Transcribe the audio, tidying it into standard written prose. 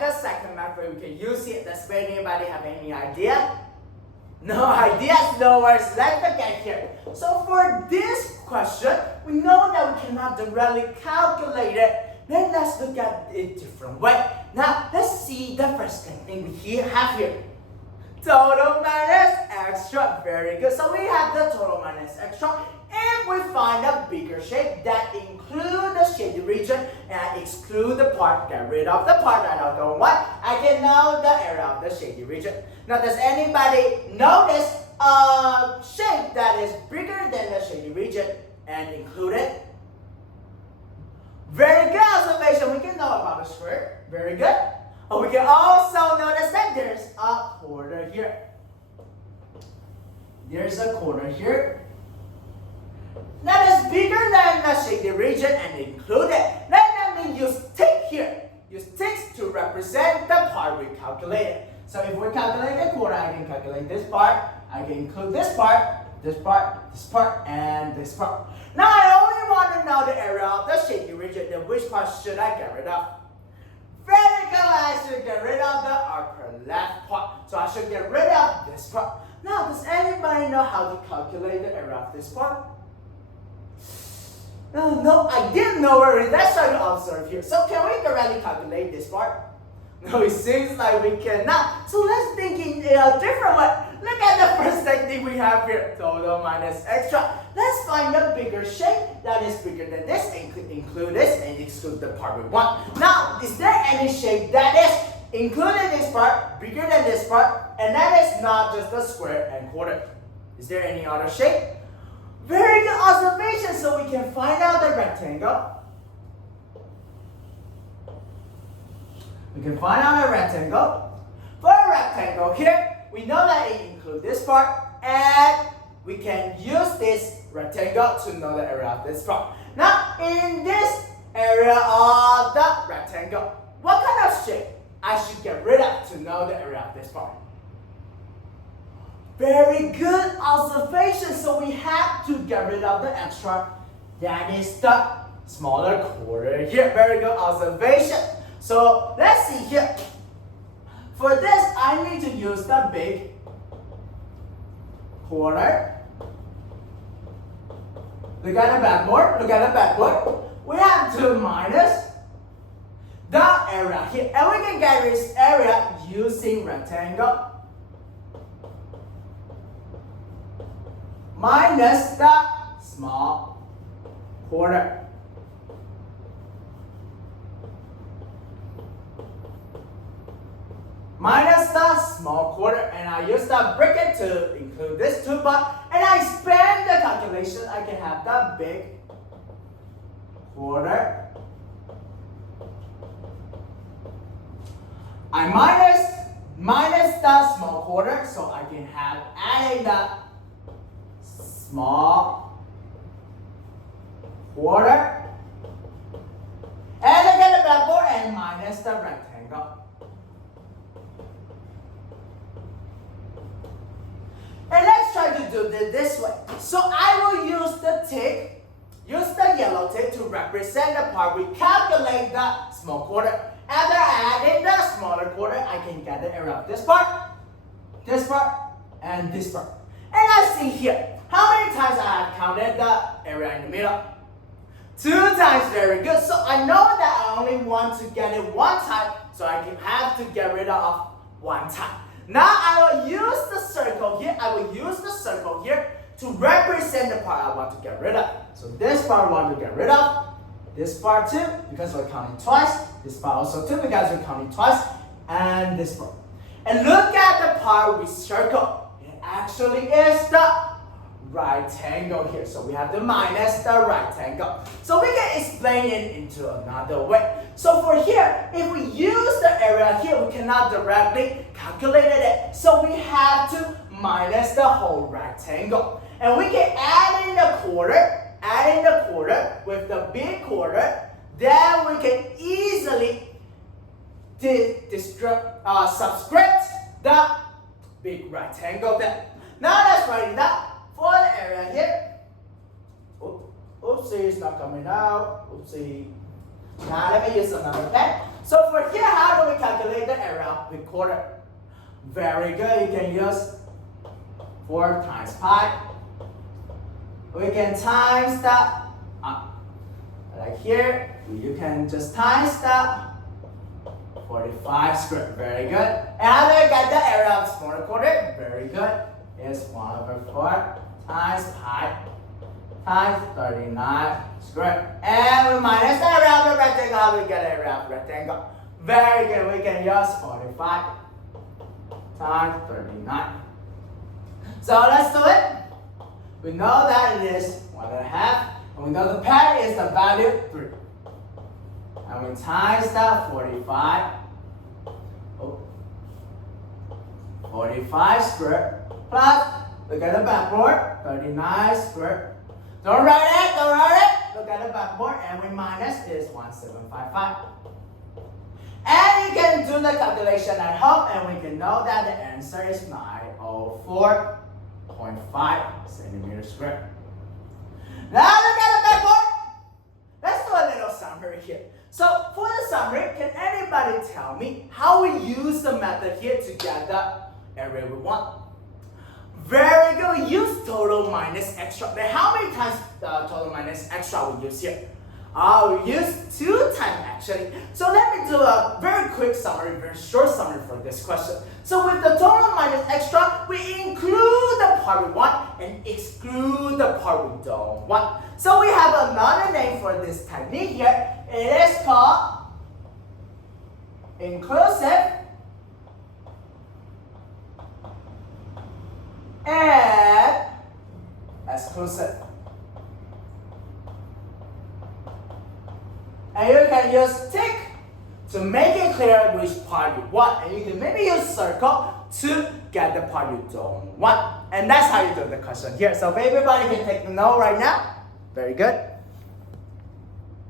the second method, we can use it. Does anybody have any idea? No ideas? No worries. Let's look at here. So for this question, we know that we cannot directly calculate it. Then let's look at it a different way. Now, let's see the first thing we have here. Total minus extra. Very good. So we have the total minus extra. If we find a bigger shape that include the shaded region and exclude the part, get rid of the part that I don't want, I can know the area of the shaded region. Now, does anybody notice a shape that is bigger than the shaded region and include it? Very good observation. We can know about the square. Very good. We can also notice that there's a corner here. There's a corner here. That is bigger than the shaded region and include it. Then that means use tick here. Use ticks to represent the part we calculated. So if we calculate the corner, I can calculate this part. I can include this part, this part, this part, and this part. Now I only want to know the area of the shaded region. Then which part should I get rid of? Very good. I should get rid of the upper left part. So I should get rid of this part. Now, does anybody know how to calculate the area of this part? No, I didn't know where it is. Let's try to observe here. So can we directly calculate this part? No, it seems like we cannot. So let's think in a different way. Look at the first technique we have here. Total minus extra. Let's find a bigger shape that is bigger than this. Include this and exclude the part we want. Now, is there any shape that is including this part, bigger than this part, and that is not just a square and quarter? Is there any other shape? Very good observation. So we can find out the rectangle. We can find out a rectangle. For a rectangle here, we know that it includes this part, and we can use this rectangle to know the area of this part. Now, in this area of the rectangle, what kind of shape I should get rid of to know the area of this part? Very good observation. So we have to get rid of the extra. That is the smaller quarter here. Very good observation. So let's see here. For this, I need to use the big quarter. Look at the backboard. Look at the backboard. We have to minus the area here. And we can get this area using rectangle. Minus the small quarter. Minus the small quarter, and I use the bracket to include this two part, and I expand the calculation. I can have the big quarter. I minus the small quarter, so I can have adding the small quarter, and look at the backboard and minus the rectangle. And let's try to do it this way. So I will use the tick, use the yellow tick to represent the part we calculate the small quarter. After adding the smaller quarter, I can get the area of this part, and this part. And let's see here. How many times I have counted the area in the middle? 2 times. Very good. So I know that I only want to get it 1 time, so I can have to get rid of 1 time. Now I will use the circle here. To represent the part I want to get rid of. So this part I want to get rid of. This part too, because we're counting twice. This part also too, because we're counting twice. And this part. And look at the part we circle. It actually is the rectangle here. So we have to minus the rectangle. So we can explain it into another way. So for here, if we use the area here, we cannot directly calculate it. So we have to minus the whole rectangle. And we can add in the quarter with the big quarter. Then we can easily subscript the big rectangle there. Now let's write it down. For the area here, oopsie, it's not coming out. Oopsie. Now let me use another pen. So for here, how do we calculate the area with quarter? Very good. You can use 4 times pi. We can times that. Like here, you can just times that 45 squared. Very good. And how do you get the area of smaller quarter? Very good. It's 1/4 times pi times 39 squared. And we minus the area of the rectangle. How do we get the area of the rectangle? Very good. We can use 45 times 39. So let's do it. We know that it is 1.5. And we know the pad is the value 3. And we times that 45. 45 squared plus, look at the backboard, 39 squared. Don't write it. Look at the backboard and we minus this 1755. And you can do the calculation at home and we can know that the answer is 904.5 centimeters squared. Now look at the backboard. Let's do a little summary here. So for the summary, can anybody tell me how we use the method here to get the area we want? Very good. We use total minus extra. Then how many times total minus extra we use here? We use 2 times actually. So let me do a very quick summary, very short summary for this question. So with the total minus extra, we include the part we want and exclude the part we don't want. So we have another name for this technique here. It is called inclusive and exclusive. And you can use tick to make it clear which part you want. And you can maybe use circle to get the part you don't want. And that's how you do the question here. So everybody can take the note right now. Very good.